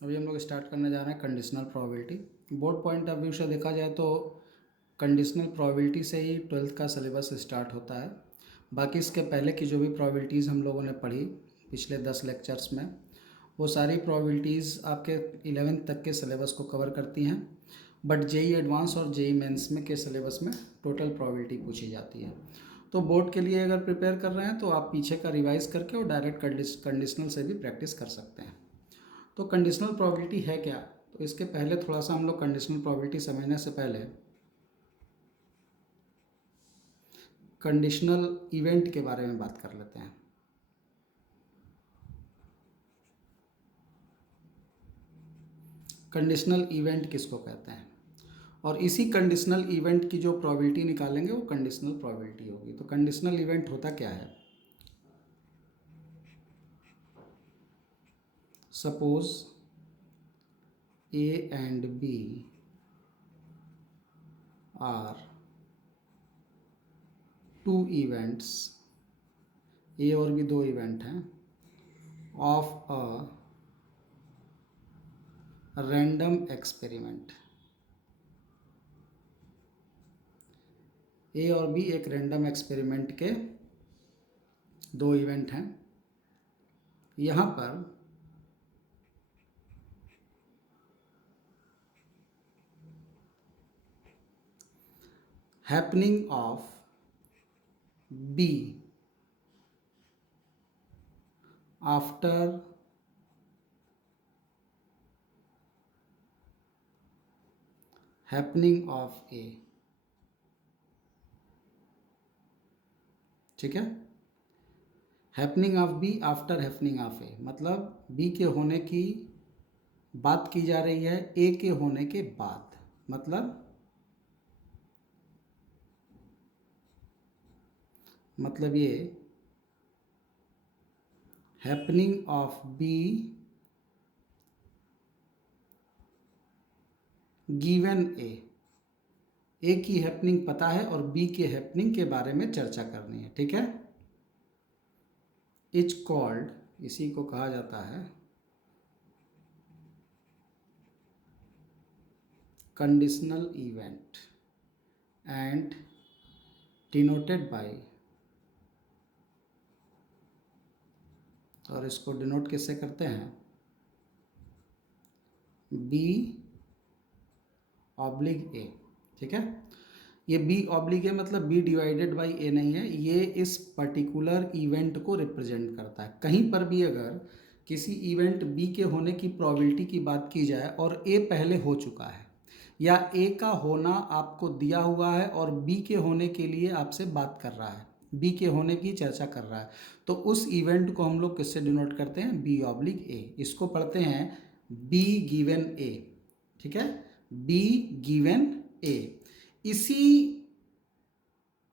अभी हम लोग स्टार्ट करने जा रहे हैं conditional probability. Board point of view से देखा जाए तो कंडीशनल प्रोबेबिलिटी से ही ट्वेल्थ का सिलेबस स्टार्ट होता है। बाकी इसके पहले की जो भी प्रोबेबिलिटीज़ हम लोगों ने पढ़ी पिछले 10 लेक्चर्स में, वो सारी प्रोबेबिलिटीज़ आपके 11th तक के सिलेबस को कवर करती हैं। बट जेई एडवांस और जेई मेंस में के सिलेबस में टोटल प्रोबेबिलिटी पूछी जाती है। तो बोर्ड के लिए अगर प्रिपेयर कर रहे हैं तो आप पीछे का रिवाइज करके और डायरेक्ट कंडीशनल से भी प्रैक्टिस कर सकते हैं। तो कंडीशनल प्रोबेबिलिटी है क्या, तो इसके पहले थोड़ा सा हम लोग कंडीशनल प्रोबेबिलिटी समझने से पहले कंडीशनल इवेंट के बारे में बात कर लेते हैं। कंडीशनल इवेंट किसको कहते हैं, और इसी कंडीशनल इवेंट की जो प्रोबेबिलिटी निकालेंगे वो कंडीशनल प्रोबेबिलिटी होगी। तो कंडीशनल इवेंट होता क्या है? Suppose A and B are two events, A और भी दो इवेंट हैं, of a random experiment. A और बी एक रैंडम एक्सपेरिमेंट के दो इवेंट हैं। यहाँ पर happening of B after happening of A, ठीक है। Happening of B after happening of A मतलब बी के होने की बात की जा रही है ए के होने के बाद। मतलब ये हैपनिंग ऑफ बी गिवन ए की हैपनिंग पता है और बी के हैपनिंग के बारे में चर्चा करनी है, ठीक है। इज कॉल्ड, इसी को कहा जाता है conditional event and denoted by, और इसको डिनोट किससे करते हैं? बी ऑब्लिग ए, ठीक है। ये बी ऑब्लिग ए मतलब बी डिवाइडेड बाई ए नहीं है, ये इस पर्टिकुलर इवेंट को रिप्रेजेंट करता है। कहीं पर भी अगर किसी इवेंट बी के होने की प्रोबेबिलिटी की बात की जाए और ए पहले हो चुका है, या ए का होना आपको दिया हुआ है और बी के होने के लिए आपसे बात कर रहा है, बी के होने की चर्चा कर रहा है, तो उस इवेंट को हम लोग किससे डिनोट करते हैं? बी ऑब्लिग ए। इसको पढ़ते हैं बी गिवन ए, ठीक है, बी गिवन ए। इसी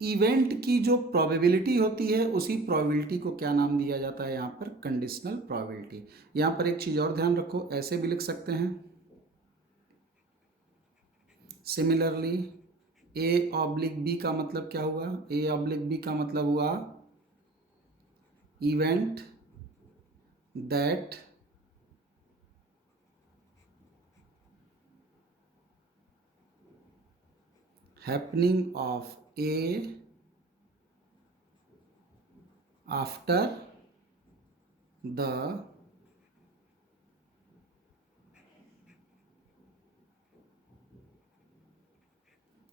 इवेंट की जो प्रोबेबिलिटी होती है उसी प्रोबेबिलिटी को क्या नाम दिया जाता है? यहाँ पर कंडीशनल प्रोबेबिलिटी। यहाँ पर एक चीज़ और ध्यान रखो, ऐसे भी लिख सकते हैं सिमिलरली ए ऑब्लिक बी का मतलब क्या हुआ? ए ऑब्लिक बी का मतलब हुआ event that happening of A after the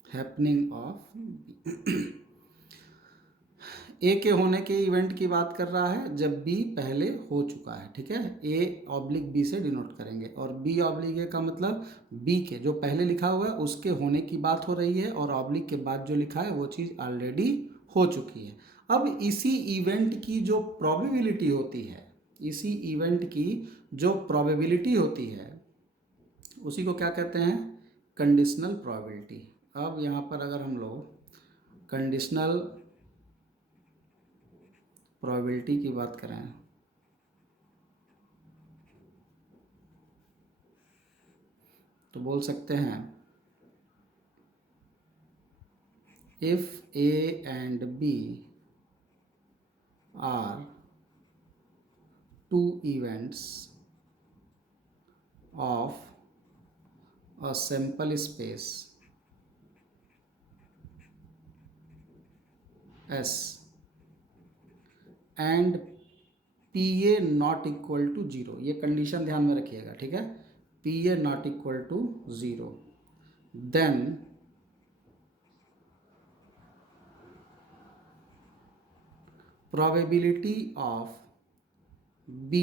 happening of A के होने के इवेंट की बात कर रहा है जब बी पहले हो चुका है, ठीक है। ए ऑब्लिक बी से डिनोट करेंगे, और बी ऑब्लिक ए का मतलब बी के जो पहले लिखा हुआ है उसके होने की बात हो रही है, और ऑब्लिक के बाद जो लिखा है वो चीज़ ऑलरेडी हो चुकी है। अब इसी इवेंट की जो प्रोबेबिलिटी होती है, इसी इवेंट की जो प्रोबेबिलिटी होती है उसी को क्या कहते हैं? Conditional probability. अब यहाँ पर अगर हम लोग कंडीशनल प्रोबेबिलिटी की बात करें तो बोल सकते हैं if A and B are two events of a sample space S and PA not equal to zero, ये कंडीशन ध्यान में रखिएगा, ठीक है। PA not equal to zero, then probability of B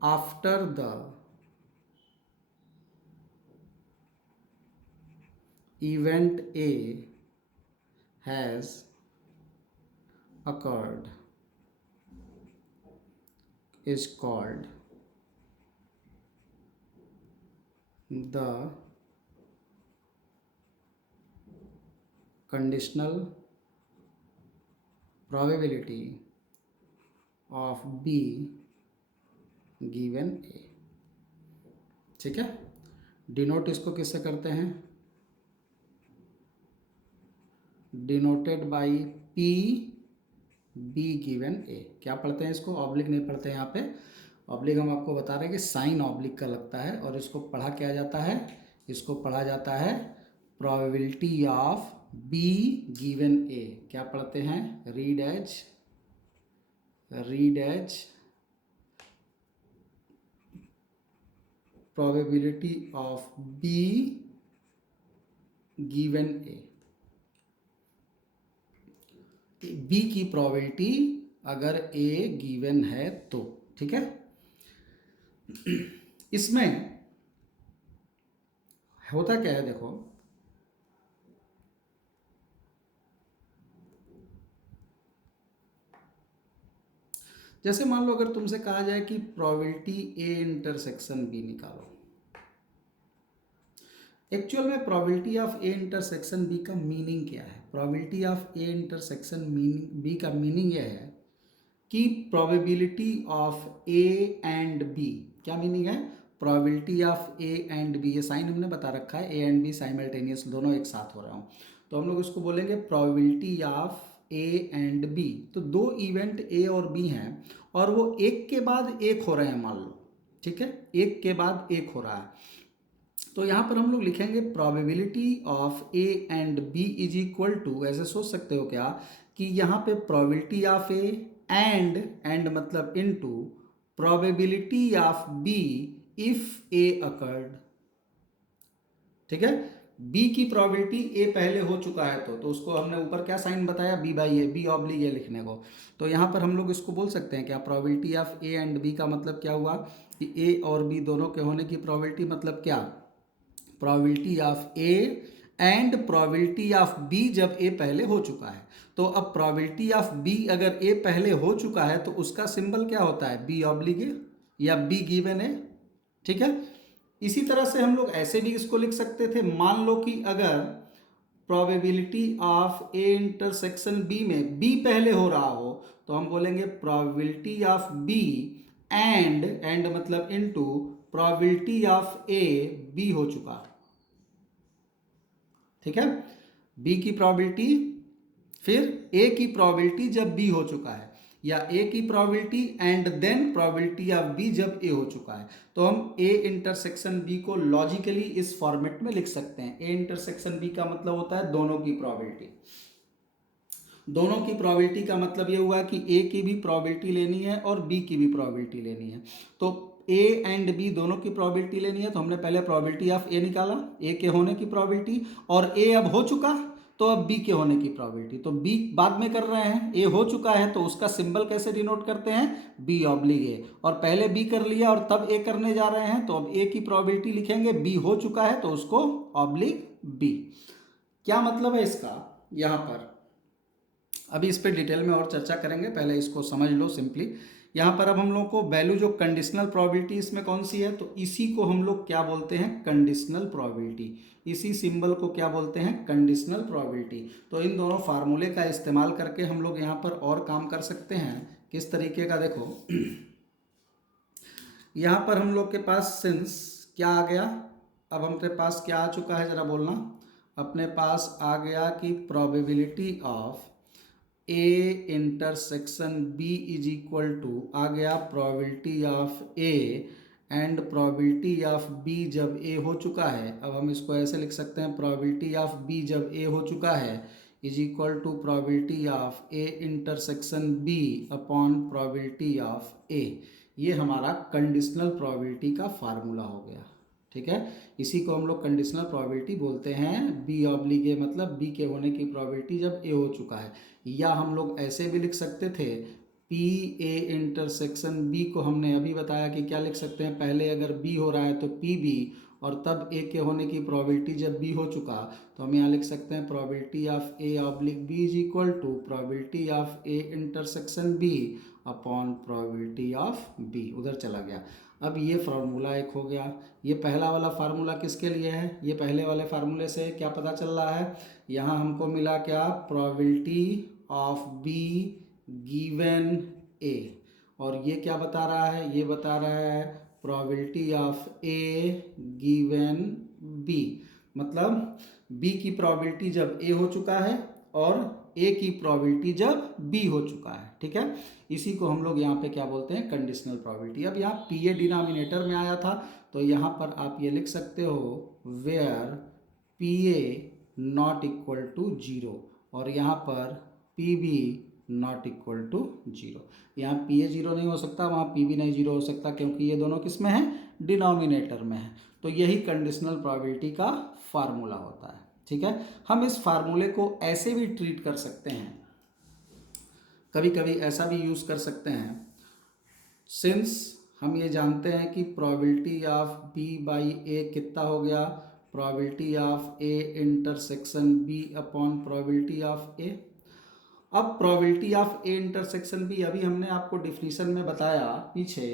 after the event A has occurred is called the conditional probability of B given A, ठीक है। Denote इसको किससे करते हैं, denoted by P B given A। क्या पढ़ते हैं इसको, ऑब्लिक नहीं पढ़ते हैं यहाँ पे, ऑब्लिक हम आपको बता रहे हैं कि साइन ऑब्लिक का लगता है, और इसको पढ़ा क्या जाता है, इसको पढ़ा जाता है probability of B given A। क्या पढ़ते हैं, read as probability of B given A, B की प्रोबेबिलिटी अगर ए गिवन है तो, ठीक है। इसमें होता क्या है, देखो जैसे मान लो अगर तुमसे कहा जाए कि प्रोबेबिलिटी ए इंटरसेक्शन बी निकालो, एक्चुअल में probability of A intersection B का मीनिंग क्या है, probability of A intersection B का मीनिंग यह है कि probability of A and B, क्या मीनिंग है, probability of A and B, ये साइन हमने बता रखा है, ए एंड बी साइमल्टेनियस दोनों एक साथ हो रहा हूँ, तो हम लोग इसको बोलेंगे probability of A and B. तो दो इवेंट ए और बी हैं और वो एक के बाद एक हो रहे हैं, मान लो, ठीक है, एक के बाद एक हो रहा है, तो यहाँ पर हम लोग लिखेंगे probability of A and B is equal to, ऐसे सोच सकते हो क्या कि यहाँ पे प्रोबेबिलिटी ऑफ ए एंड मतलब into probability of B if A occurred, ठीक है। बी की प्रोबेबिलिटी ए पहले हो चुका है तो उसको हमने ऊपर क्या साइन बताया, B by A, B oblique A लिखने को, तो यहाँ पर हम लोग इसको बोल सकते हैं क्या, probability of A and B का मतलब क्या हुआ कि ए और बी दोनों के होने की प्रोबेबिलिटी, मतलब क्या, probability of A and probability of B जब ए पहले हो चुका है। तो अब प्रोबेबिलिटी ऑफ बी अगर ए पहले हो चुका है तो उसका सिंबल क्या होता है, बी ऑब्लिक ए या बी गिवन ए, ठीक है। इसी तरह से हम लोग ऐसे भी इसको लिख सकते थे, मान लो कि अगर probability of A intersection B में बी पहले हो रहा हो तो हम बोलेंगे प्रोबेबिलिटी ऑफ बी एंड मतलब into probability of A B हो चुका, ठीक है। बी की प्रोबेबिलिटी फिर ए की प्रोबेबिलिटी जब बी हो चुका है, या ए की probability and then probability of B जब ए हो चुका है, तो हम ए इंटरसेक्शन बी को लॉजिकली इस फॉर्मेट में लिख सकते हैं। ए इंटरसेक्शन बी का मतलब होता है दोनों की प्रोबेबिलिटी, दोनों की प्रोबेबिलिटी का मतलब ये हुआ कि ए की भी प्रोबेबिलिटी लेनी है और बी की भी प्रोबेबिलिटी लेनी है, तो ए एंड बी दोनों की प्रोबेबिलिटी लेनी है, तो हमने पहले प्रोबेबिलिटी ऑफ ए निकाला, ए के होने की प्रोबेबिलिटी, और ए अब हो चुका तो अब बी के होने की प्रोबेबिलिटी, तो बी बाद में कर रहे हैं, ए हो चुका है तो उसका सिंबल कैसे डिनोट करते हैं, बी ऑब्लिक ए, और पहले बी कर लिया और तब ए करने जा रहे हैं तो अब ए की प्रोबेबिलिटी लिखेंगे, बी हो चुका है तो उसको ऑब्लिक बी। क्या मतलब है इसका, यहाँ पर अभी इस पर डिटेल में और चर्चा करेंगे, पहले इसको समझ लो सिंपली। यहाँ पर अब हम लोग को वैल्यू जो कंडीशनल प्रोबेबिलिटी इसमें कौन सी है, तो इसी को हम लोग क्या बोलते हैं, कंडीशनल प्रोबेबिलिटी, इसी सिंबल को क्या बोलते हैं, कंडीशनल प्रोबेबिलिटी। तो इन दोनों फार्मूले का इस्तेमाल करके हम लोग यहाँ पर और काम कर सकते हैं, किस तरीके का, देखो यहाँ पर हम लोग के पास सिंस क्या आ गया, अब हमारे पास क्या आ चुका है जरा बोलना, अपने पास आ गया कि probability of A intersection B is equal to आ गया probability of A and probability of B जब ए हो चुका है, अब हम इसको ऐसे लिख सकते हैं, प्रोबेबिलिटी ऑफ बी जब ए हो चुका है is equal to probability of A intersection B upon probability of A. ये हमारा कंडीशनल प्रोबेबिलिटी का फार्मूला हो गया। ठीक है, इसी को हम लोग कंडीशनल प्रोबेबिलिटी बोलते हैं। बी ऑब्लिक ए मतलब बी के होने की प्रोबेबिलिटी जब ए हो चुका है। या हम लोग ऐसे भी लिख सकते थे, पी ए इंटरसेक्शन बी को हमने अभी बताया कि क्या लिख सकते हैं, पहले अगर बी हो रहा है तो पी बी, और तब ए के होने की प्रोबेबिलिटी जब बी हो चुका तो हम यहाँ लिख सकते हैं probability of A oblique B is equal to probability of A intersection B upon probability of B. उधर चला गया। अब ये फार्मूला एक हो गया। ये पहला वाला फार्मूला किसके लिए है, ये पहले वाले फार्मूले से क्या पता चल रहा है, यहाँ हमको मिला क्या, प्रोबेबिलिटी ऑफ बी गिवन ए, और ये क्या बता रहा है, ये बता रहा है probability of A given B. मतलब बी की प्रोबेबिलिटी जब ए हो चुका है और ए की प्रोबेबिलिटी जब बी हो चुका है। ठीक है, इसी को हम लोग यहाँ पे क्या बोलते हैं, कंडीशनल प्रोबेबिलिटी। अब यहाँ पी ए डिनोमिनेटर में आया था तो यहाँ पर आप ये लिख सकते हो where P A not equal to zero, और यहाँ पर P B not equal to zero. यहाँ पी ए जीरो नहीं हो सकता, वहाँ पी बी नहीं जीरो हो सकता, क्योंकि ये दोनों किस में है, डिनोमिनेटर में है। तो यही कंडीशनल प्रोबेबिलिटी का फार्मूला होता है। ठीक है, हम इस फार्मूले को ऐसे भी ट्रीट कर सकते हैं, कभी कभी ऐसा भी यूज़ कर सकते हैं, सिंस हम ये जानते हैं कि probability of B by A कितना हो गया, probability of A intersection B upon probability of A. अब probability of A intersection B, अभी हमने आपको डिफिनीशन में बताया पीछे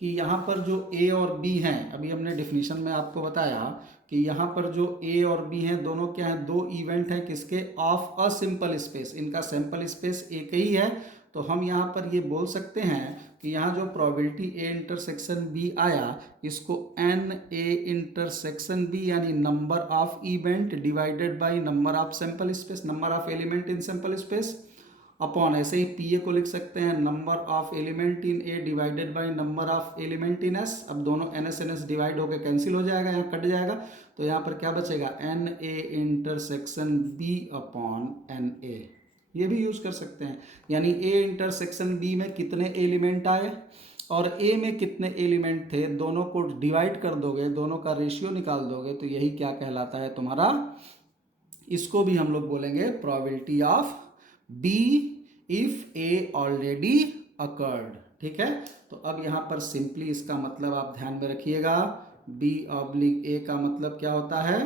कि यहाँ पर जो ए और बी हैं, अभी हमने डिफिनीशन में आपको बताया कि यहाँ पर जो ए और बी हैं दोनों क्या हैं, दो इवेंट हैं किसके, ऑफ अ सिंपल स्पेस, इनका सैंपल स्पेस एक ही है। तो हम यहाँ पर ये बोल सकते हैं कि यहाँ जो प्रोबेबिलिटी ए इंटरसेक्शन बी आया, इसको एन ए इंटरसेक्शन बी यानी number of event divided by number of sample space, number of element in sample space, upon ऐसे ही पी ए को लिख सकते हैं number of element in A divided by number of element in S. अब दोनों N S divide होकर cancel हो जाएगा, यहाँ कट जाएगा, तो यहाँ पर क्या बचेगा, N A intersection B upon N A. ये भी यूज कर सकते हैं, यानी ए इंटरसेक्शन बी में कितने एलिमेंट आए और ए में कितने एलिमेंट थे, दोनों को डिवाइड कर दोगे, दोनों का रेशियो निकाल दोगे, तो यही क्या कहलाता है तुम्हारा, इसको भी हम लोग बोलेंगे probability of B if A already occurred. ठीक है, तो अब यहाँ पर सिंपली इसका मतलब आप ध्यान में रखिएगा, बी ऑब्लिक ए का मतलब क्या होता है,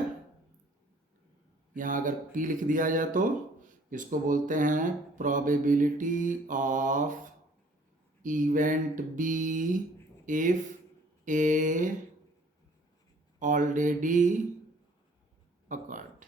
यहाँ अगर पी लिख दिया जाए तो इसको बोलते हैं probability of event B if A already occurred,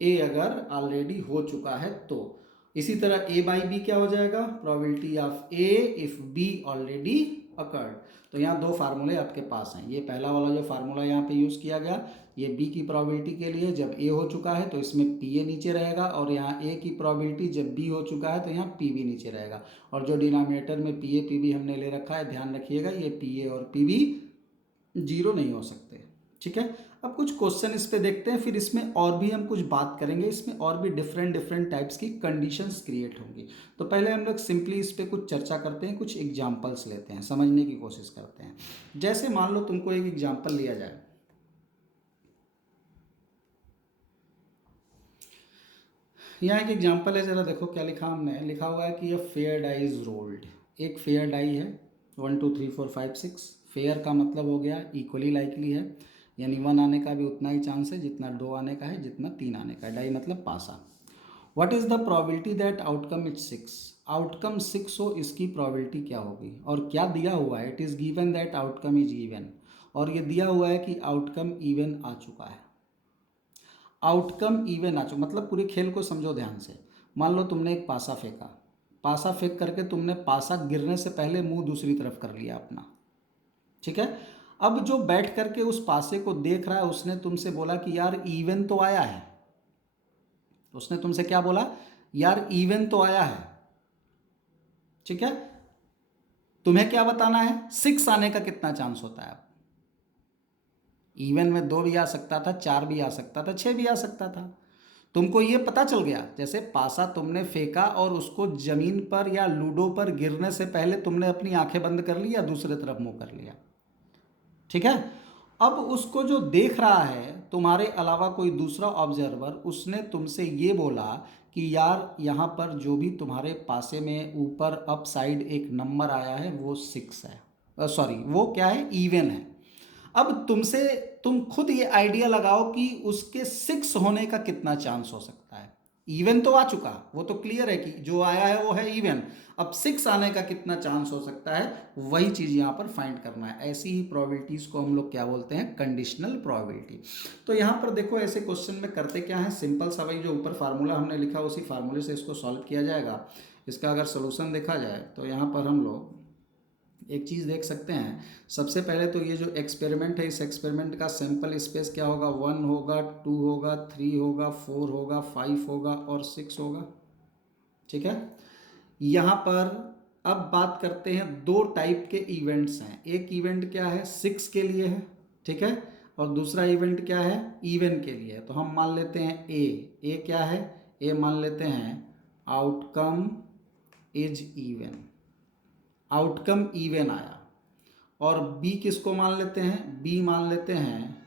A अगर ऑलरेडी हो चुका है तो। इसी तरह ए बाई बी क्या हो जाएगा, probability of A if B already occurred. तो यहाँ दो फार्मूले आपके पास हैं, ये पहला वाला जो फार्मूला यहाँ पे यूज़ किया गया, ये बी की प्रोबेबिलिटी के लिए जब ए हो चुका है तो इसमें पी ए नीचे रहेगा, और यहाँ ए की प्रोबेबिलिटी जब बी हो चुका है तो यहाँ पी बी नीचे रहेगा, और जो डिनोमिनेटर में पी ए पी बी हमने ले रखा है, ध्यान रखिएगा ये पी ए और पी बी जीरो नहीं हो सकते। ठीक है, अब कुछ क्वेश्चन इस पे देखते हैं, फिर इसमें और भी हम कुछ बात करेंगे, इसमें और भी डिफरेंट टाइप्स की कंडीशंस क्रिएट होंगी। तो पहले हम लोग सिंपली इस पे कुछ चर्चा करते हैं, कुछ एग्जांपल्स लेते हैं, समझने की कोशिश करते हैं। जैसे मान लो तुमको एक एग्जांपल लिया जाए, यहाँ एक एग्जांपल है, जरा देखो क्या लिखा हमने, लिखा हुआ है कि फेयर डाई इज रोल्ड। एक फेयर डाई है, 1 2 3 4 5 6। फेयर का मतलब हो गया इक्वली लाइकली है, यानी 1 आने का भी उतना ही चांस है जितना 2 आने का है, जितना 3 आने का है। डाई मतलब पासा। What is the probability that outcome is 6, outcome 6 हो, इसकी प्रोबेबिलिटी क्या होगी, और क्या दिया हुआ है, it is given that outcome is even, और ये दिया हुआ है कि आउटकम इवन आ चुका है। आउटकम इवन आ चुका मतलब पूरे खेल को समझो ध्यान से। मान लो तुमने एक पासा फेंका, पासा फेंक करके तुमने पासा गिरने से पहले मुंह दूसरी तरफ कर लिया अपना। ठीक है, अब जो बैठ करके उस पासे को देख रहा है, उसने तुमसे बोला कि यार इवन तो आया है, उसने तुमसे क्या बोला, यार इवन तो आया है। ठीक है, तुम्हें क्या बताना है, 6 आने का कितना चांस होता है। इवन में 2 भी आ सकता था, 4 भी आ सकता था, 6 भी आ सकता था। तुमको ये पता चल गया, जैसे पासा तुमने फेंका और उसको जमीन पर या लूडो पर गिरने से पहले तुमने अपनी आंखें बंद कर ली या दूसरे तरफ मुंह कर लिया, ठीक है। अब उसको जो देख रहा है तुम्हारे अलावा कोई दूसरा ऑब्जर्वर, उसने तुमसे ये बोला कि यार यहाँ पर जो भी तुम्हारे पासे में ऊपर अप साइड एक नंबर आया है वो 6 है, सॉरी वो क्या है, इवन है। अब तुमसे तुम खुद ये आइडिया लगाओ कि उसके 6 होने का कितना चांस हो सकता है। इवन तो आ चुका, वो तो क्लियर है कि जो आया है वो है इवन। अब 6 आने का कितना चांस हो सकता है, वही चीज़ यहाँ पर फाइंड करना है। ऐसी ही प्रोबेबिलिटीज़ को हम लोग क्या बोलते हैं, कंडीशनल प्रोबेबिलिटी। तो यहाँ पर देखो ऐसे क्वेश्चन में करते क्या है, सिंपल सा वही जो ऊपर फार्मूला हमने लिखा उसी फार्मूले से इसको सॉल्व किया जाएगा। इसका अगर सोल्यूशन देखा जाए तो यहाँ पर हम लोग एक चीज़ देख सकते हैं। सबसे पहले तो ये जो एक्सपेरिमेंट है, इस एक्सपेरिमेंट का सैंपल स्पेस क्या होगा, 1 होगा, 2 होगा, 3 होगा, 4 होगा, 5 होगा और 6 होगा, ठीक है। यहाँ पर अब बात करते हैं, 2 टाइप के इवेंट्स हैं। एक इवेंट क्या है, 6 के लिए है, ठीक है, और दूसरा इवेंट क्या है, इवन के लिए है। तो हम मान लेते हैं ए क्या है, ए मान लेते हैं outcome is even, outcome even आया। और बी किसको मान लेते हैं, बी मान लेते हैं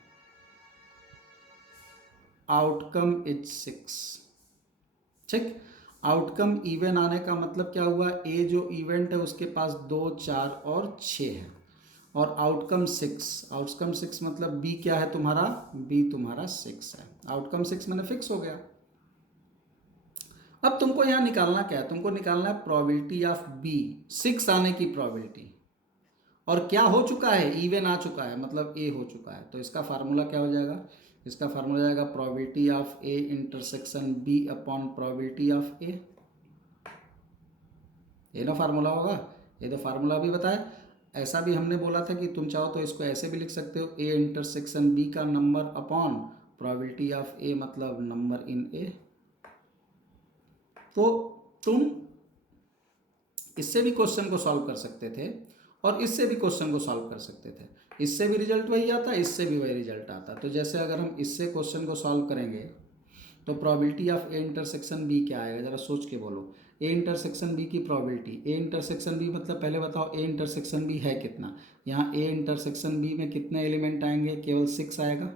आउटकम इज 6, ठीक। आउटकम इवन आने का मतलब क्या हुआ, ए जो इवेंट है उसके पास 2, 4 और 6 है, और आउटकम 6 मतलब बी क्या है तुम्हारा, बी तुम्हारा 6 है। आउटकम 6 मैंने फिक्स हो गया। अब तुमको यहाँ निकालना क्या है, तुमको निकालना है प्रोबेबिलिटी ऑफ बी, 6 आने की प्रोबेबिलिटी। और क्या हो चुका है, इवन आ चुका है, मतलब ए हो चुका है। तो इसका फार्मूला क्या हो जाएगा, इसका फार्मूला हो जाएगा probability of A intersection B upon probability of A. ये ना फार्मूला होगा, ये तो फार्मूला भी बताया। ऐसा भी हमने बोला था कि तुम चाहो तो इसको ऐसे भी लिख सकते हो, ए इंटरसेक्शन बी का number upon probability of A मतलब नंबर इन ए। तो तुम इससे भी क्वेश्चन को सॉल्व कर सकते थे और इससे भी क्वेश्चन को सॉल्व कर सकते थे। इससे भी रिजल्ट वही आता, इससे भी वही रिजल्ट आता। तो जैसे अगर हम इससे क्वेश्चन को सॉल्व करेंगे तो probability of A intersection B क्या आएगा, ज़रा सोच के बोलो। ए इंटरसेक्शन बी की प्रोबेबिलिटी, ए इंटरसेक्शन बी मतलब पहले बताओ ए इंटरसेक्शन बी है कितना। यहाँ ए इंटरसेक्शन बी में कितने एलिमेंट आएंगे, केवल 6 आएगा।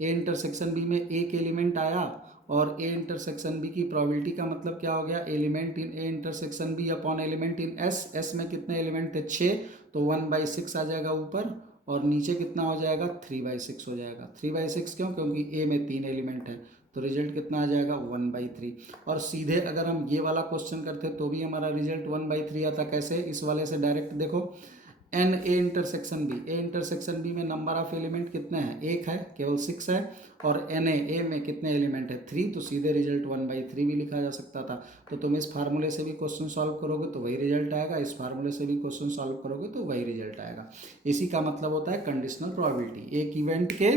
ए इंटरसेक्शन बी में एक एलिमेंट आया, और ए इंटरसेक्शन बी की प्रोबेबिलिटी का मतलब क्या हो गया, element in A intersection B upon element in S. S में कितने एलिमेंट थे, 6, तो 1/6 आ जाएगा ऊपर, और नीचे कितना हो जाएगा, 3/6 हो जाएगा। 3/6 क्यों, क्योंकि ए में 3 एलिमेंट है, तो रिजल्ट कितना आ जाएगा, 1/3। और सीधे अगर हम ये वाला क्वेश्चन करते तो भी हमारा रिजल्ट 1/3 आता। कैसे, इस वाले से डायरेक्ट देखो, N A intersection B, A intersection B में नंबर ऑफ एलिमेंट कितने हैं, 1 है, केवल 6 है, और एन ए में कितने एलिमेंट है, 3, तो सीधे रिजल्ट 1/3 भी लिखा जा सकता था। तो तुम इस फार्मूले से भी क्वेश्चन सॉल्व करोगे तो वही रिजल्ट आएगा, इस फार्मूले से भी क्वेश्चन सॉल्व करोगे तो वही रिजल्ट आएगा। इसी का मतलब होता है कंडीशनल प्रोबेबिलिटी। एक इवेंट के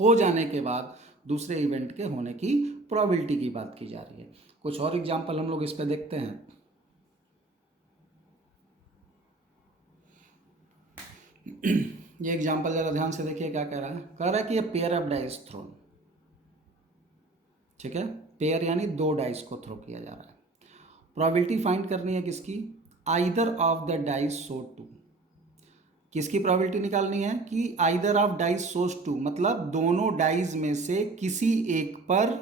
हो जाने के बाद दूसरे इवेंट के होने की प्रोबेबिलिटी की बात की जा रही है। कुछ और एग्जाम्पल हम लोग इस पर देखते हैं। ये एग्जाम्पल जरा ध्यान से देखिए क्या कह रहा है। कह रहा है कि ये पेयर ऑफ डाइस थ्रोन, ठीक है, पेयर यानी 2 डाइस को थ्रो किया जा रहा है। प्रोबेबिलिटी फाइंड करनी है किसकी, either of the dice show two. किसकी प्रोबेबिलिटी निकालनी है कि either of dice shows two, मतलब दोनों डाइस में से किसी एक पर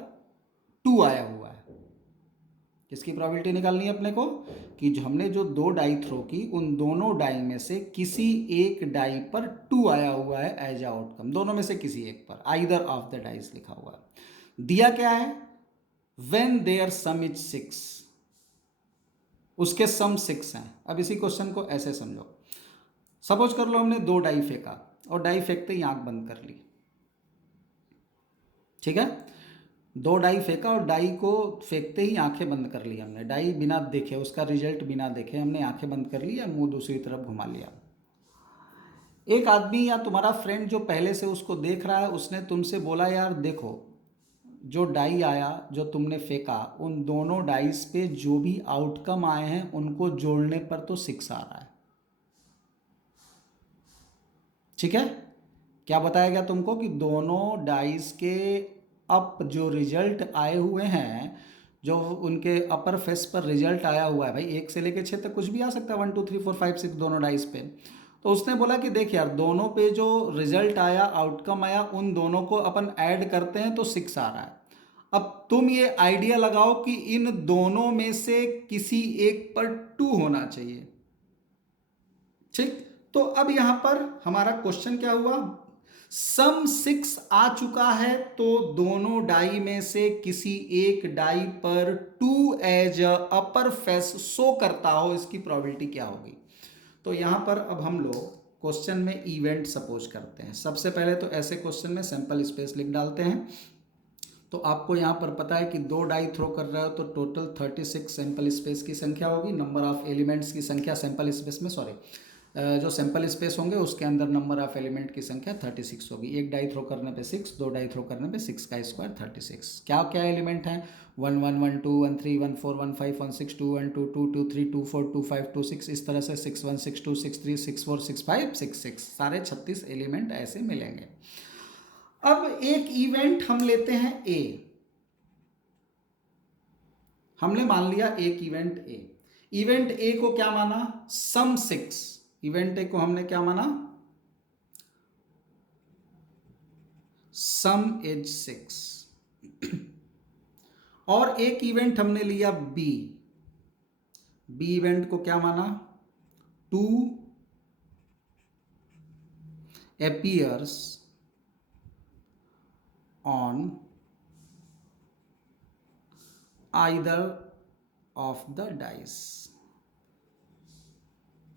2 आया हुआ है। किसकी प्रोबेबिलिटी निकालनी है अपने को, कि हमने जो 2 डाई थ्रो की उन दोनों डाई में से किसी एक डाई पर 2 आया हुआ है एज आउटकम, दोनों में से किसी एक पर, आइदर ऑफ द डाइस लिखा हुआ है। दिया क्या है, व्हेन देयर सम इज 6, उसके सम 6 हैं। अब इसी क्वेश्चन को ऐसे समझो, सपोज कर लो हमने 2 डाई फेंका और डाई फेंकते ही आंख बंद कर ली, ठीक है। 2 डाई फेंका और डाई को फेंकते ही आंखें बंद कर ली हमने, डाई बिना देखे, उसका रिजल्ट बिना देखे हमने आंखें बंद कर ली या मुंह दूसरी तरफ घुमा लिया। एक आदमी या तुम्हारा फ्रेंड जो पहले से उसको देख रहा है, उसने तुमसे बोला यार देखो जो डाई आया जो तुमने फेंका, उन दोनों डाइस पे जो भी आउटकम आए हैं उनको जोड़ने पर तो 6 आ रहा है, ठीक है। क्या बताया गया तुमको कि दोनों डाइस के अप जो रिजल्ट आए हुए हैं, जो उनके अपर फेस पर रिजल्ट आया हुआ है, भाई 1 से लेके 6 तक कुछ भी आ सकता है, 1 2 3 4 5 6 दोनों डाइस पे। तो उसने बोला कि देख यार, दोनों पे जो रिजल्ट आया, आउटकम आया, उन दोनों को अपन ऐड करते हैं तो 6 आ रहा है। अब तुम ये आइडिया लगाओ कि इन दोनों में से किसी एक पर 2 होना चाहिए। ठीक, तो अब यहां पर हमारा क्वेश्चन क्या हुआ, सम 6 आ चुका है, तो दोनों डाई में से किसी एक डाई पर 2 एज अपर फेस शो करता हो, इसकी प्रोबेबिलिटी क्या होगी। तो यहां पर अब हम लोग क्वेश्चन में इवेंट सपोज करते हैं। सबसे पहले तो ऐसे क्वेश्चन में सैंपल स्पेस लिख डालते हैं। तो आपको यहाँ पर पता है कि 2 डाई थ्रो कर रहे हो तो टोटल 36 सैंपल स्पेस की संख्या होगी। नंबर ऑफ एलिमेंट्स की संख्या सैंपल स्पेस में, सॉरी, जो सैंपल स्पेस होंगे उसके अंदर नंबर ऑफ एलिमेंट की संख्या 36 होगी। 1 डाई थ्रो करने पे 6, 2 डाई थ्रो करने पे 6 का स्क्वायर 36। क्या क्या एलिमेंट हैं, 1 1 1 2 1 3 1 4 1 5 1 6 2 1 2 2 2 3 2 4 2 5 2 6, इस तरह से 6 1 6 2 6 3 6 4 6 5 6 6, सारे 36 एलिमेंट ऐसे मिलेंगे। अब एक इवेंट हम लेते हैं ए, हमने मान लिया एक इवेंट ए। इवेंट ए को क्या माना, सम 6। इवेंट ए को हमने क्या माना, सम इज 6। और एक इवेंट हमने लिया बी। बी इवेंट को क्या माना, 2 appears on either of the dice।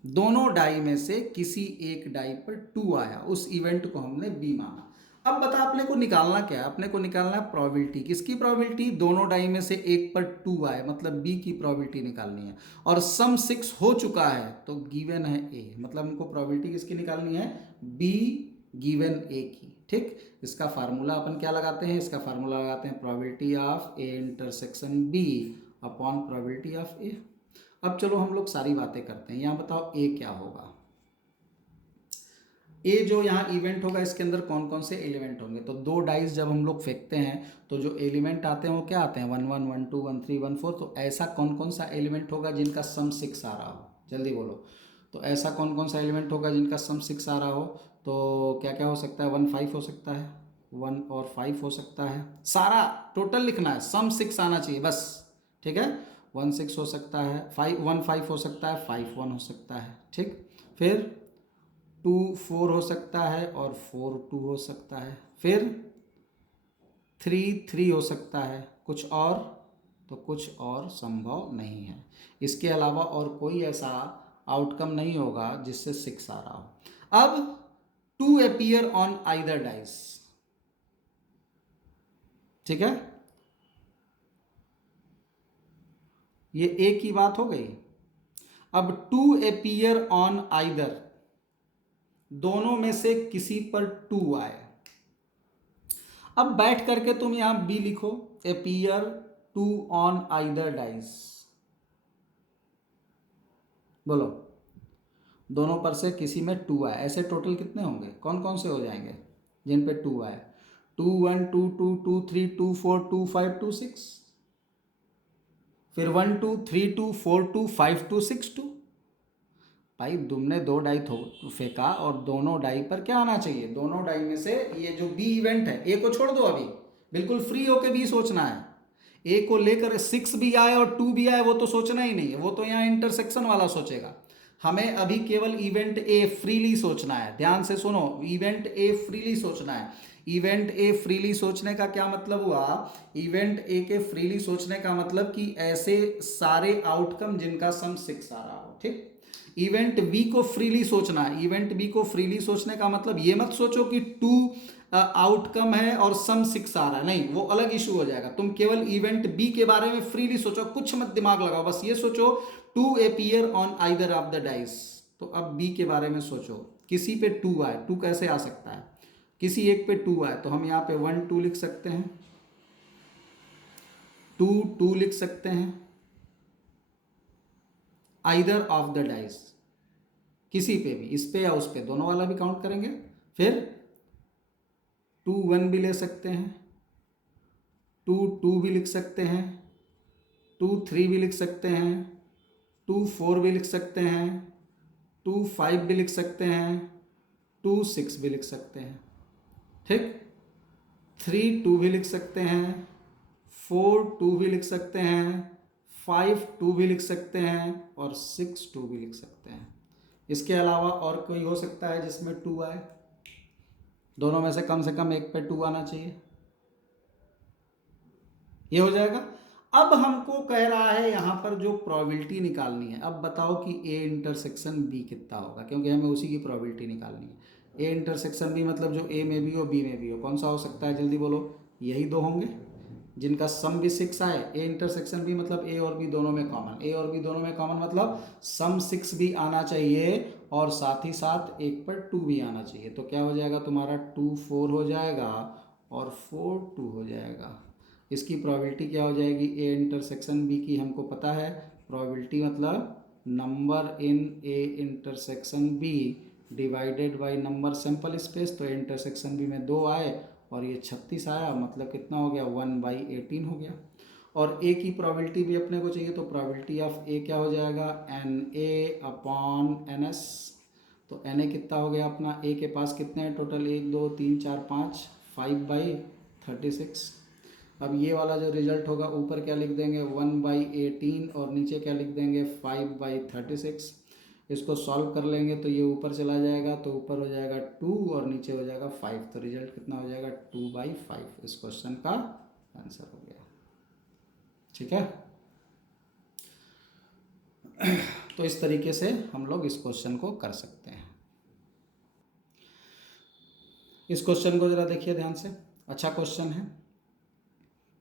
दोनों डाई में से किसी एक डाई पर 2 आया, उस इवेंट को हमने बी माना। अब बता अपने को निकालना क्या है, अपने को निकालना है प्रोबेबिलिटी। किसकी प्रोबेबिलिटी, दोनों डाई में से एक पर 2 आए, मतलब बी की प्रोबेबिलिटी निकालनी है। और सम 6 हो चुका है तो गिवन है ए, मतलब हमको प्रोबेबिलिटी किसकी निकालनी है, बी गिवन ए की। ठीक, इसका फार्मूला अपन क्या लगाते हैं, इसका फार्मूला लगाते हैं probability of A intersection B upon probability of A. अब चलो हम लोग सारी बातें करते हैं। यहाँ बताओ ए क्या होगा। ए जो यहाँ इवेंट होगा इसके अंदर कौन कौन से एलिमेंट होंगे, तो 2 डाइस जब हम लोग फेंकते हैं तो जो एलिमेंट आते हैं वो क्या आते हैं, 1 1 1 2 1 3 1 4। तो ऐसा कौन कौन सा एलिमेंट होगा जिनका सम 6 आ रहा हो, जल्दी बोलो। तो ऐसा कौन कौन सा एलिमेंट होगा जिनका सम 6 आ रहा हो, तो क्या क्या हो सकता है, 1 5 हो सकता है, 1 और 5 हो सकता है। सारा टोटल लिखना है, सम 6 आना चाहिए बस। ठीक है, 1 6 हो सकता है, 1 5 हो सकता है, 5 1 हो सकता है। ठीक, फिर 2 4 हो सकता है और 4 2 हो सकता है, फिर 3 3 हो सकता है, कुछ और, तो कुछ और संभव नहीं है। इसके अलावा और कोई ऐसा आउटकम नहीं होगा जिससे 6 आ रहा हो। अब 2 अपीयर ऑन आइदर डाइस, ठीक है, ये एक ही बात हो गई। अब 2 अपीयर ऑन आइदर, दोनों में से किसी पर 2 आए। अब बैठ करके तुम यहां बी लिखो, अपीयर 2 ऑन आइदर डाइस। बोलो, दोनों पर से किसी में 2 आए, ऐसे टोटल कितने होंगे, कौन कौन से हो जाएंगे जिन पे 2 आए, 2 1 2 2 2 3 2 4 2 5 2 6, फिर 1 2 3 2 4 2 5 2 6 2। भाई तुमने 2 डाई फेंका और दोनों डाई पर क्या आना चाहिए, दोनों डाई में से ये जो बी इवेंट है, ए को छोड़ दो, अभी बिल्कुल फ्री होके बी सोचना है। ए को लेकर 6 भी आए और 2 भी आए वो तो सोचना ही नहीं है, वो तो यहाँ इंटरसेक्शन वाला सोचेगा। हमें अभी केवल इवेंट ए फ्रीली सोचना है। ध्यान से सुनो, इवेंट ए फ्रीली सोचना है। इवेंट ए फ्रीली सोचने का क्या मतलब हुआ, इवेंट ए के फ्रीली सोचने का मतलब कि ऐसे सारे आउटकम जिनका सम 6 आ रहा हो। ठीक, इवेंट बी को फ्रीली सोचना है। इवेंट बी को फ्रीली सोचने का मतलब ये मत सोचो कि 2 आउटकम है और सम 6 आ रहा है, नहीं, वो अलग इशू हो जाएगा। तुम केवल इवेंट बी के बारे में फ्रीली सोचो, कुछ मत दिमाग लगाओ, बस ये सोचो 2 appear on either of the dice. तो अब बी के बारे में सोचो, किसी पे 2 आए, 2 कैसे आ सकता है, किसी एक पे 2 आए, तो हम यहाँ पे 1 2 लिख सकते हैं, 2 2 लिख सकते हैं, आइदर ऑफ द डाइस, किसी पे भी, इस पे या उस पे, दोनों वाला भी काउंट करेंगे। फिर 2 1 भी ले सकते हैं, 2 2 भी लिख सकते हैं, 2 3 भी लिख सकते हैं, 2 4 भी लिख सकते हैं, 2 5 भी लिख सकते हैं, 2 6 भी लिख सकते हैं। ठीक, 3 2 भी लिख सकते हैं, 4 2 भी लिख सकते हैं, 5 2 भी लिख सकते हैं और 6 2 भी लिख सकते हैं। इसके अलावा और कोई हो सकता है जिसमें 2 आए? दोनों में से कम एक पे 2 आना चाहिए। ये हो जाएगा। अब हमको कह रहा है यहाँ पर जो प्रोबेबिलिटी निकालनी है, अब बताओ कि ए इंटरसेक्शन बी कितना होगा, क्योंकि हमें उसी की प्रोबेबिलिटी निकालनी है। ए इंटरसेक्शन बी मतलब जो ए में भी हो बी में भी हो, कौन सा हो सकता है जल्दी बोलो? यही दो होंगे जिनका सम भी 6 आए। ए इंटरसेक्शन बी मतलब ए और बी दोनों में कॉमन, ए और बी दोनों में कॉमन मतलब सम 6 भी आना चाहिए और साथ ही साथ एक पर 2 भी आना चाहिए। तो क्या हो जाएगा तुम्हारा 2 4 हो जाएगा और 4 2 हो जाएगा। इसकी प्रोबेबिलिटी क्या हो जाएगी? ए इंटरसेक्शन बी की हमको पता है प्रोबेबिलिटी मतलब number in A intersection B divided by number sample space. तो ए इंटरसेक्शन बी में 2 आए और ये 36 आया, मतलब कितना हो गया? 1/18 हो गया। और ए की प्रोबेबिलिटी भी अपने को चाहिए, तो प्रोबेबिलिटी ऑफ ए क्या हो जाएगा? NA/NS। तो NA कितना हो गया अपना? ए के पास कितने हैं टोटल? 1 2 3 4 5, 5/36। अब ये वाला जो रिजल्ट होगा ऊपर क्या लिख देंगे? 1/18 और नीचे क्या लिख देंगे? 5/36। इसको सॉल्व कर लेंगे तो ये ऊपर चला जाएगा, तो ऊपर हो जाएगा 2 और नीचे हो जाएगा 5। तो रिजल्ट कितना हो जाएगा? 2/5 इस क्वेश्चन का आंसर हो गया। ठीक है, तो इस तरीके से हम लोग इस क्वेश्चन को कर सकते हैं। इस क्वेश्चन को जरा देखिए ध्यान से, अच्छा क्वेश्चन है,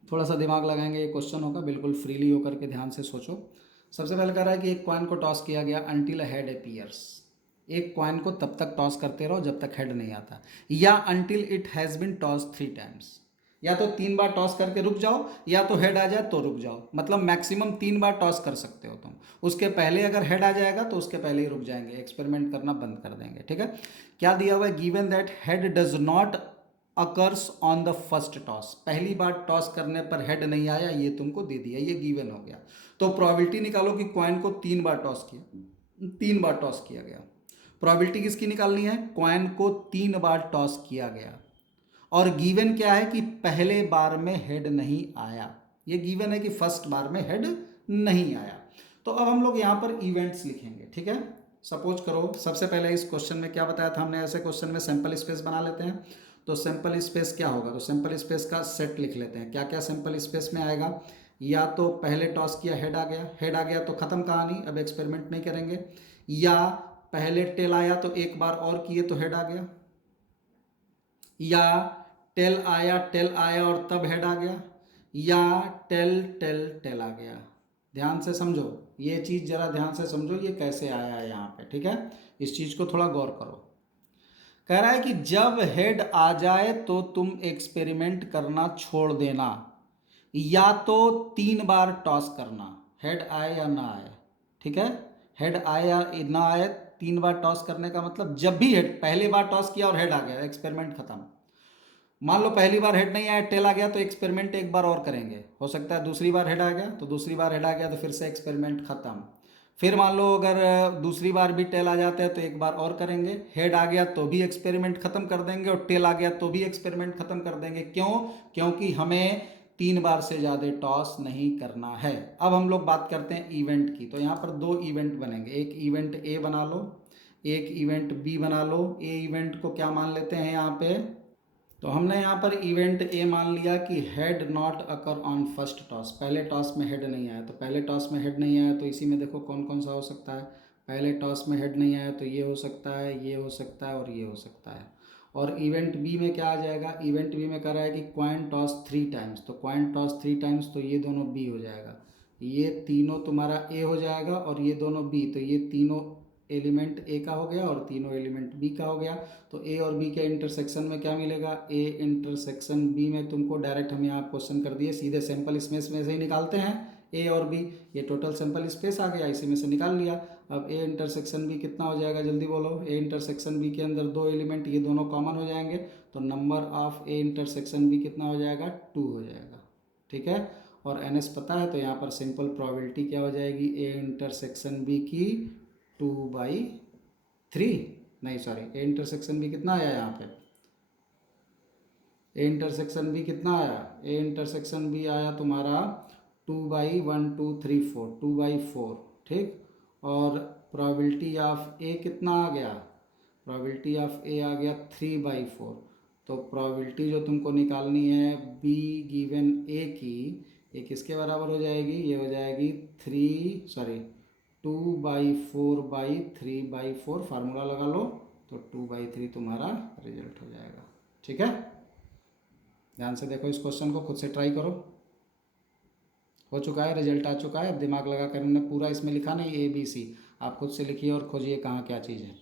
थोड़ा सा दिमाग लगाएंगे ये क्वेश्चन होगा, बिल्कुल फ्रीली होकर के ध्यान से सोचो। सबसे पहले कह रहा है कि एक कॉइन को टॉस किया गया अंटिल अ हेड अपीयर्स। एक कॉइन को तब तक टॉस करते रहो जब तक हेड नहीं आता, या until it has been toss 3 times. या तो 3 बार टॉस करके रुक जाओ, या तो हेड आ जाए तो रुक जाओ। मतलब मैक्सिमम 3 बार टॉस कर सकते हो तुम। उसके पहले अगर हेड आ जाएगा तो उसके पहले ही रुक जाएंगे, एक्सपेरिमेंट करना बंद कर देंगे। ठीक है, क्या दिया हुआ है? Given that head does not occurs on the first toss. पहली बार टॉस करने पर हेड नहीं आया, ये तुमको दे दिया, ये गिवन हो गया। तो प्रोबेबिलिटी निकालो कि कॉइन को 3 बार टॉस किया, 3 बार टॉस किया गया। प्रोबेबिलिटी किसकी निकालनी है? कॉइन को 3 बार टॉस किया गया और गिवन क्या है कि पहले बार में हेड नहीं आया। ये गिवन है कि फर्स्ट बार में हेड नहीं आया। तो अब हम लोग यहाँ पर इवेंट्स लिखेंगे। ठीक है, सपोज करो सबसे पहले इस क्वेश्चन में क्या बताया था हमने, ऐसे क्वेश्चन में सैंपल स्पेस बना लेते हैं। तो सैंपल स्पेस क्या होगा? तो सैंपल स्पेस का सेट लिख लेते हैं। क्या क्या सैंपल स्पेस में आएगा? या तो पहले टॉस किया हेड आ गया, हेड आ गया तो ख़त्म कहानी, अब एक्सपेरिमेंट नहीं करेंगे। या पहले टेल आया तो एक बार और किए तो हेड आ गया, या टेल आया और तब हेड आ गया, या टेल टेल टेल आ गया। ध्यान से समझो ये चीज़, जरा ध्यान से समझो ये कैसे आया है यहाँ पे। ठीक है, इस चीज़ को थोड़ा गौर करो। कह रहा है कि जब हेड आ जाए तो तुम एक्सपेरिमेंट करना छोड़ देना, या तो 3 बार टॉस करना, हेड आए या ना आए। ठीक है, हेड आए या ना आए, 3 बार टॉस करने का मतलब जब भी हेड, पहली बार टॉस किया और हेड आ गया, एक्सपेरिमेंट खत्म। मान लो पहली बार हेड नहीं आया, टेल आ गया, तो एक्सपेरिमेंट एक बार और करेंगे। हो सकता है दूसरी बार हेड आ गया, तो दूसरी बार हेड आ गया तो फिर से एक्सपेरिमेंट खत्म। फिर मान लो अगर दूसरी बार भी टेल आ जाता है तो एक बार और करेंगे, हेड आ गया तो भी एक्सपेरिमेंट खत्म कर देंगे और टेल आ गया तो भी एक्सपेरिमेंट खत्म कर देंगे। क्यों? क्योंकि हमें 3 बार से ज़्यादा टॉस नहीं करना है। अब हम लोग बात करते हैं इवेंट की। तो यहाँ पर 2 इवेंट बनेंगे, एक इवेंट ए बना लो, एक इवेंट बी बना लो। ए इवेंट को क्या मान लेते हैं यहाँ पे? तो हमने यहाँ पर इवेंट ए मान लिया कि head not occur on first toss. पहले टॉस में हेड नहीं आया, तो पहले टॉस में हेड नहीं आया तो इसी में देखो कौन कौन सा हो सकता है। पहले टॉस में हेड नहीं आया तो ये हो सकता है, ये हो सकता है और ये हो सकता है। और इवेंट बी में क्या आ जाएगा? इवेंट बी में कह रहा है कि कॉइन टॉस 3 टाइम्स। तो कॉइन टॉस 3 टाइम्स, तो ये दोनों बी हो जाएगा, ये तीनों तुम्हारा ए हो जाएगा और ये दोनों बी। तो ये तीनों एलिमेंट ए का हो गया और तीनों एलिमेंट बी का हो गया। तो ए और बी के इंटरसेक्शन में क्या मिलेगा? ए इंटरसेक्शन बी में तुमको डायरेक्ट हम यहाँ क्वेश्चन कर दिए, सीधे सैंपल स्पेस में से ही निकालते हैं ए और बी। ये टोटल सैंपल स्पेस आ गया, इसी में से निकाल लिया। अब ए इंटरसेक्शन बी कितना हो जाएगा, जल्दी बोलो। ए इंटरसेक्शन बी के अंदर दो एलिमेंट, ये दोनों कॉमन हो जाएंगे, तो number of A intersection B कितना हो जाएगा, 2 हो जाएगा। ठीक है, और एन एस पता है, तो यहाँ पर सिंपल प्रोबेबिलिटी क्या हो जाएगी, ए इंटरसेक्शन बी की 2/3, नहीं सॉरी, ए इंटरसेक्शन बी कितना आया यहाँ पे, ए इंटरसेक्शन बी कितना आया, ए इंटरसेक्शन बी आया तुम्हारा 2/1 2 3 4, 2/4। ठीक, और प्रोबेबिलिटी ऑफ ए कितना आ गया, प्रोबेबिलिटी ऑफ ए आ गया 3/4। तो प्रोबेबिलिटी जो तुमको निकालनी है बी गिवन ए की, ये किसके बराबर हो जाएगी, ये हो जाएगी 2/4/3/4, फार्मूला लगा लो, तो 2/3 तुम्हारा रिजल्ट हो जाएगा। ठीक है, ध्यान से देखो इस क्वेश्चन को, खुद से ट्राई करो। हो चुका है, रिजल्ट आ चुका है। अब दिमाग लगा कर हमने पूरा इसमें लिखा नहीं ABC, आप खुद से लिखिए और खोजिए कहाँ क्या चीज़ है।